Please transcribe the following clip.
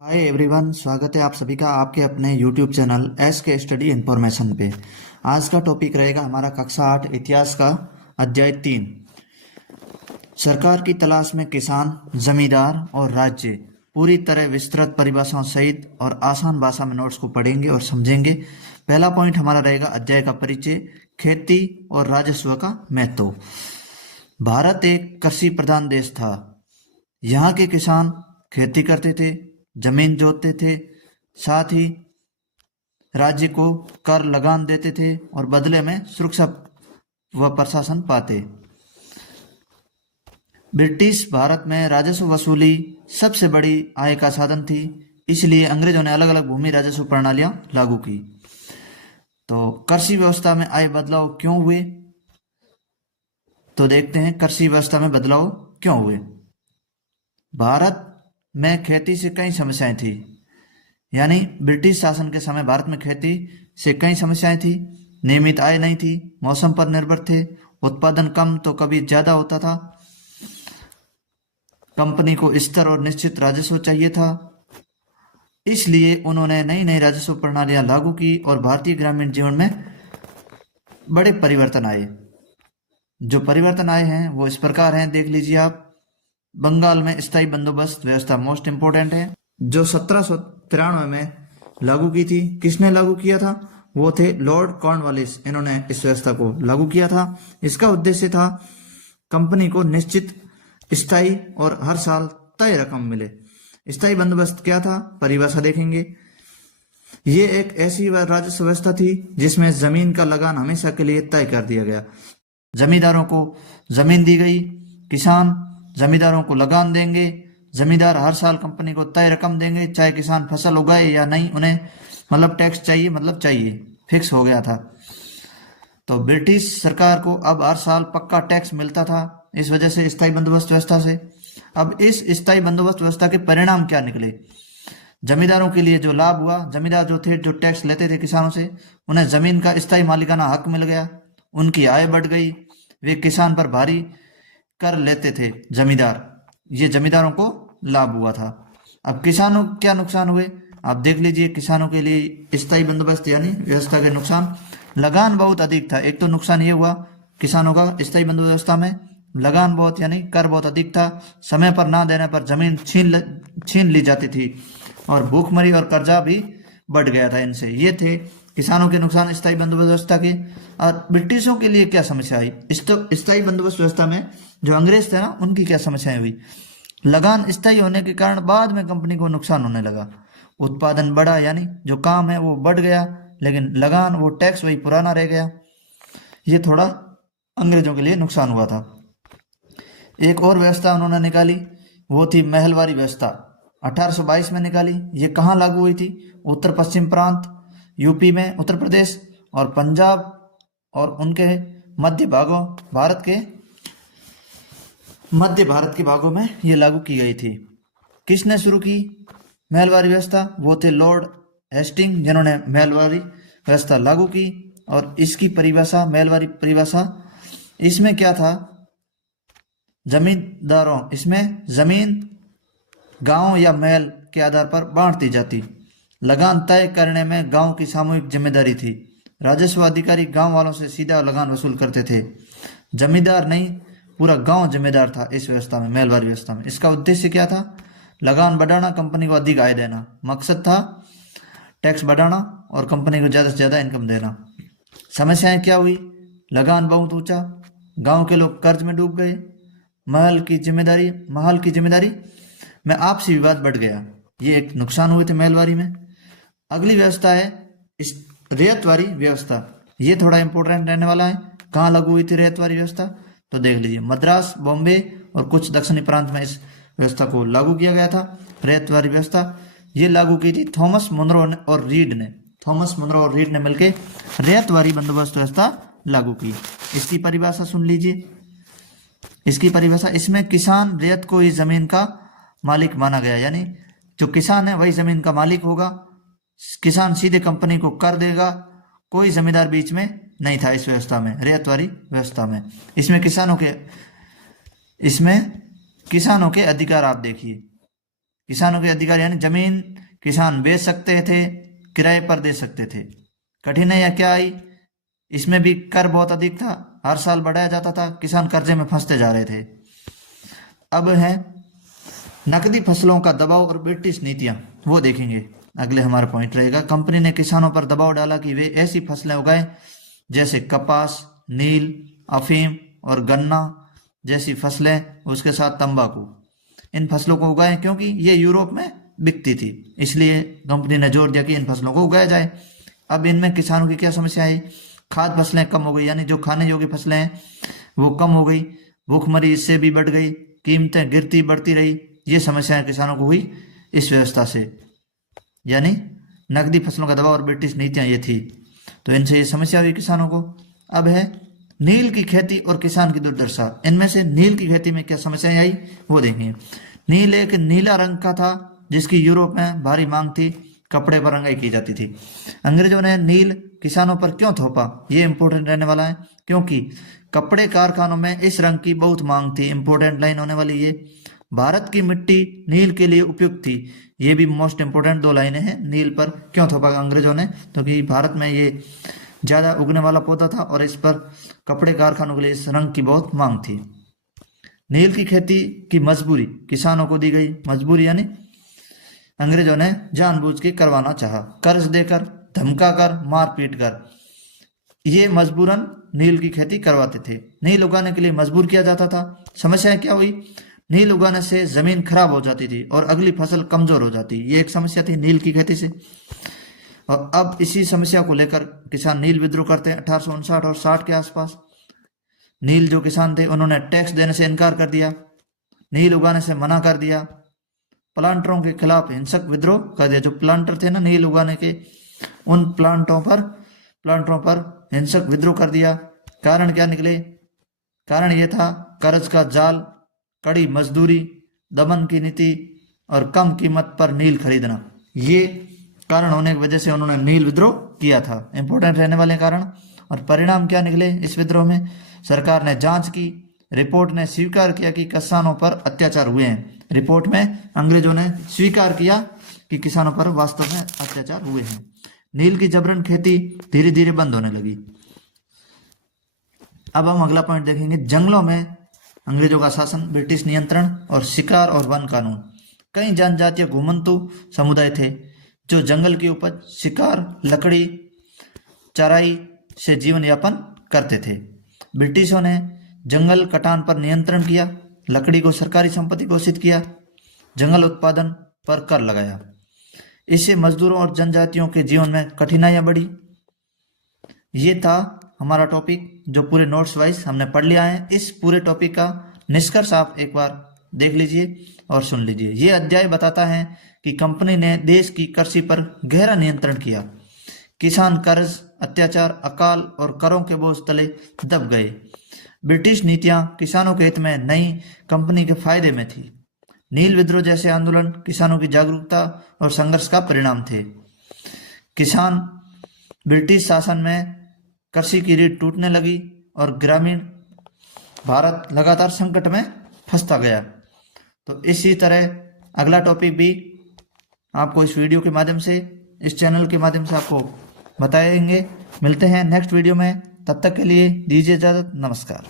Hi everyone, स्वागत है आप सभी का आपके अपने यूट्यूब चैनल एस के स्टडी इन्फॉर्मेशन पे। आज का टॉपिक रहेगा हमारा कक्षा 8 इतिहास का अध्याय 3, सरकार की तलाश में किसान, जमींदार और राज्य। पूरी तरह विस्तृत परिभाषाओं सहित और आसान भाषा में नोट्स को पढ़ेंगे और समझेंगे। पहला पॉइंट हमारा रहेगा अध्याय का परिचय, खेती और राजस्व का महत्व। भारत एक कृषि प्रधान देश था। यहाँ के किसान खेती करते थे, जमीन जोतते थे, साथ ही राज्य को कर लगान देते थे और बदले में सुरक्षा व प्रशासन पाते। ब्रिटिश भारत में राजस्व वसूली सबसे बड़ी आय का साधन थी, इसलिए अंग्रेजों ने अलग अलग भूमि राजस्व प्रणालियां लागू की। तो कृषि व्यवस्था में आए बदलाव क्यों हुए, तो देखते हैं कृषि व्यवस्था में बदलाव क्यों हुए। भारत में खेती से कई समस्याएं थी, यानी ब्रिटिश शासन के समय भारत में खेती से कई समस्याएं थी। नियमित आय नहीं थी, मौसम पर निर्भर थे, उत्पादन कम तो कभी ज्यादा होता था, कंपनी को स्थिर और निश्चित राजस्व चाहिए था, इसलिए उन्होंने नई नई राजस्व प्रणालियां लागू की और भारतीय ग्रामीण जीवन में बड़े परिवर्तन आए। जो परिवर्तन आए हैं वो इस प्रकार हैं, देख लीजिए आप। बंगाल में स्थायी बंदोबस्त व्यवस्था मोस्ट इंपोर्टेंट है, जो 1793 में लागू की थी। किसने लागू किया था? वो थे लॉर्ड कॉर्नवालिस। इन्होंने इस व्यवस्था को लागू किया था। इसका उद्देश्य था कंपनी को निश्चित, स्थायी और हर साल तय रकम मिले। स्थायी बंदोबस्त क्या था, परिभाषा देखेंगे। ये एक ऐसी राजस्व व्यवस्था थी जिसमें जमीन का लगान हमेशा के लिए तय कर दिया गया। जमींदारों को जमीन दी गई, किसान जमींदारों को लगान देंगे, जमींदार हर साल कंपनी को तय रकम देंगे, चाहे किसान फसल उगाए या नहीं, उन्हें मतलब टैक्स चाहिए, मतलब चाहिए, फिक्स हो गया था। तो ब्रिटिश सरकार को अब हर साल पक्का टैक्स मिलता था, इस वजह से स्थायी बंदोबस्त व्यवस्था से। अब इस स्थायी बंदोबस्त व्यवस्था के परिणाम क्या निकले? जमींदारों के लिए जो लाभ हुआ, जमींदार जो थे, जो टैक्स लेते थे किसानों से, उन्हें जमीन का स्थायी मालिकाना हक मिल गया, उनकी आय बढ़ गई, वे किसान पर भारी कर लेते थे जमींदार, ये जमींदारों को लाभ हुआ था। अब किसानों क्या नुकसान हुए, आप देख लीजिए। किसानों के लिए स्थायी बंदोबस्त यानी व्यवस्था के नुकसान, लगान बहुत अधिक था। एक तो नुकसान ये हुआ किसानों का, स्थायी बंदोबस्त व्यवस्था में लगान बहुत यानी कर बहुत अधिक था। समय पर ना देने पर जमीन छीन ली जाती थी और भूखमरी और कर्जा भी बढ़ गया था इनसे। ये थे किसानों के नुकसान स्थायी बंदोबस्त व्यवस्था के। और ब्रिटिशों के लिए क्या समस्या आई स्थायी बंदोबस्त व्यवस्था में? जो अंग्रेज थे ना, उनकी क्या समस्याएं हुई? लगान स्थायी होने के कारण बाद में कंपनी को नुकसान होने लगा। उत्पादन बढ़ा, यानी जो काम है वो बढ़ गया, लेकिन लगान वो टैक्स वही पुराना रह गया। ये थोड़ा अंग्रेजों के लिए नुकसान हुआ था। एक और व्यवस्था उन्होंने निकाली, वो थी महलवारी व्यवस्था। 1822 में निकाली। ये कहाँ लागू हुई थी? उत्तर पश्चिम प्रांत, यूपी में, उत्तर प्रदेश और पंजाब और उनके मध्य भागों, मध्य भारत के भागों में ये लागू की गई थी। किसने शुरू की महलवारी व्यवस्था? वो थे लॉर्ड हेस्टिंग, जिन्होंने महलवारी व्यवस्था लागू की। और इसकी परिभाषा, महलवारी परिभाषा, इसमें क्या था? जमींदारों, इसमें जमीन गांव या महल के आधार पर बांट दी जाती। लगान तय करने में गांव की सामूहिक जिम्मेदारी थी। राजस्व अधिकारी गांव वालों से सीधा लगान वसूल करते थे, जमींदार नहीं, पूरा गांव जिम्मेदार था इस व्यवस्था में, महलवारी व्यवस्था में। इसका उद्देश्य क्या था? लगान बढ़ाना, कंपनी को अधिक आय देना। मकसद था टैक्स बढ़ाना और कंपनी को ज्यादा से ज्यादा इनकम देना। समस्याएं क्या हुई? लगान बहुत ऊंचा, गांव के लोग कर्ज में डूब गए, महल की जिम्मेदारी में आपसी विवाद बढ़ गया। ये एक नुकसान हुए थे महलवारी में। अगली व्यवस्था है इस रैयतवारी व्यवस्था। ये थोड़ा इंपॉर्टेंट रहने वाला है। कहाँ लागू हुई थी रैयतवारी व्यवस्था? तो देख लीजिए, मद्रास, बॉम्बे और कुछ दक्षिणी प्रांत में इस व्यवस्था को लागू किया गया था। रैयतवारी व्यवस्था ये लागू की थी थॉमस मुनरो और रीड ने मिलकर रैयतवारी बंदोबस्त व्यवस्था लागू की। इसकी परिभाषा सुन लीजिए। इसकी परिभाषा, इसमें किसान रैयत को ही जमीन का मालिक माना गया, यानी जो किसान है वही जमीन का मालिक होगा। किसान सीधे कंपनी को कर देगा, कोई जमींदार बीच में नहीं था इस व्यवस्था में, रैयतवारी व्यवस्था में। इसमें किसानों के अधिकार आप देखिए। किसानों के अधिकार यानी जमीन किसान बेच सकते थे, किराए पर दे सकते थे। कठिनाइयाँ क्या आई, इसमें भी कर बहुत अधिक था, हर साल बढ़ाया जाता था, किसान कर्जे में फंसते जा रहे थे। अब है नकदी फसलों का दबाव और ब्रिटिश नीतियां, वो देखेंगे, अगले हमारा पॉइंट रहेगा। कंपनी ने किसानों पर दबाव डाला कि वे ऐसी फसलें उगाएं जैसे कपास, नील, अफीम और गन्ना जैसी फसलें, उसके साथ तंबाकू। इन फसलों को उगाएं क्योंकि ये यूरोप में बिकती थी, इसलिए कंपनी ने जोर दिया कि इन फसलों को उगाया जाए। अब इनमें किसानों की क्या समस्या आई, खाद्य फसलें कम हो गई, यानी जो खाने योग्य फसलें हैं वो कम हो गई, भूखमरी इससे भी बढ़ गई, कीमतें गिरती बढ़ती रही। ये समस्याएं किसानों को हुई इस व्यवस्था से, यानी नकदी फसलों का दबाव और ब्रिटिश नीतियां ये थी, तो इनसे ये समस्या हुई किसानों को। अब है नील की खेती और किसान की दुर्दशा। इनमें से नील की खेती में क्या समस्याएं आई वो देखेंगे। नील एक नीला रंग का था जिसकी यूरोप में भारी मांग थी, कपड़े पर रंगाई की जाती थी। अंग्रेजों ने नील किसानों पर क्यों थोपा, ये इंपॉर्टेंट रहने वाला है, क्योंकि कपड़े कारखानों में इस रंग की बहुत मांग थी। इंपॉर्टेंट लाइन होने वाली ये, भारत की मिट्टी नील के लिए उपयुक्त थी, ये भी मोस्ट इंपोर्टेंट दो लाइनें हैं। नील पर क्यों थोपा अंग्रेजों ने, क्योंकि भारत में ये ज्यादा उगने वाला पौधा था और इस पर कपड़े कारखानों के लिए इस रंग की बहुत मांग थी। नील की खेती की मजबूरी किसानों को दी गई, मजबूरी यानी अंग्रेजों ने जानबूझ के करवाना चाहा, कर्ज देकर, धमका कर, मार पीट कर, ये मजबूरन नील की खेती करवाते थे। नील उगाने के लिए मजबूर किया जाता था। समस्या क्या हुई, नील उगाने से जमीन खराब हो जाती थी और अगली फसल कमजोर हो जाती, ये एक समस्या थी नील की खेती से। और अब इसी समस्या को लेकर किसान नील विद्रोह करते हैं 1859 और 60 के आसपास। नील जो किसान थे उन्होंने टैक्स देने से इनकार कर दिया, नील उगाने से मना कर दिया, प्लांटरों के खिलाफ हिंसक विद्रोह कर दिया। जो प्लांटर थे ना नील उगाने के, उन प्लांटरों पर हिंसक विद्रोह कर दिया। कारण क्या निकले, कारण यह था कर्ज का जाल, कड़ी मजदूरी, दमन की नीति और कम कीमत पर नील खरीदना, ये कारण होने की वजह से उन्होंने नील विद्रोह किया था। इंपोर्टेंट रहने वाले कारण। और परिणाम क्या निकले इस विद्रोह में, सरकार ने जांच की, रिपोर्ट ने स्वीकार किया कि किसानों पर अत्याचार हुए हैं। रिपोर्ट में अंग्रेजों ने स्वीकार किया कि किसानों पर वास्तव में अत्याचार हुए हैं। नील की जबरन खेती धीरे धीरे बंद होने लगी। अब हम अगला पॉइंट देखेंगे, जंगलों में अंग्रेजों का शासन, ब्रिटिश नियंत्रण और शिकार और वन कानून। कई जनजातीय घुमंतु समुदाय थे जो जंगल की उपज, शिकार, लकड़ी, चराई से जीवन यापन करते थे। ब्रिटिशों ने जंगल कटान पर नियंत्रण किया, लकड़ी को सरकारी संपत्ति घोषित किया, जंगल उत्पादन पर कर लगाया। इससे मजदूरों और जनजातियों के जीवन में कठिनाइयां बढ़ी। ये था हमारा टॉपिक जो पूरे नोट्स वाइज हमने पढ़ लिया है। इस पूरे टॉपिक का निष्कर्ष आप एक बार देख लीजिए और सुन लीजिए। ये अध्याय बताता है कि कंपनी ने देश की कृषि पर गहरा नियंत्रण किया, किसान कर्ज, अत्याचार, अकाल और करों के बोझ तले दब गए। ब्रिटिश नीतियां किसानों के हित में नहीं, कंपनी के फायदे में थी। नील विद्रोह जैसे आंदोलन किसानों की जागरूकता और संघर्ष का परिणाम थे। किसान ब्रिटिश शासन में कृषि की रीढ़ टूटने लगी और ग्रामीण भारत लगातार संकट में फंसता गया। तो इसी तरह अगला टॉपिक भी आपको इस वीडियो के माध्यम से, इस चैनल के माध्यम से आपको बताएंगे। मिलते हैं नेक्स्ट वीडियो में, तब तक के लिए दीजिए इजाजत, नमस्कार।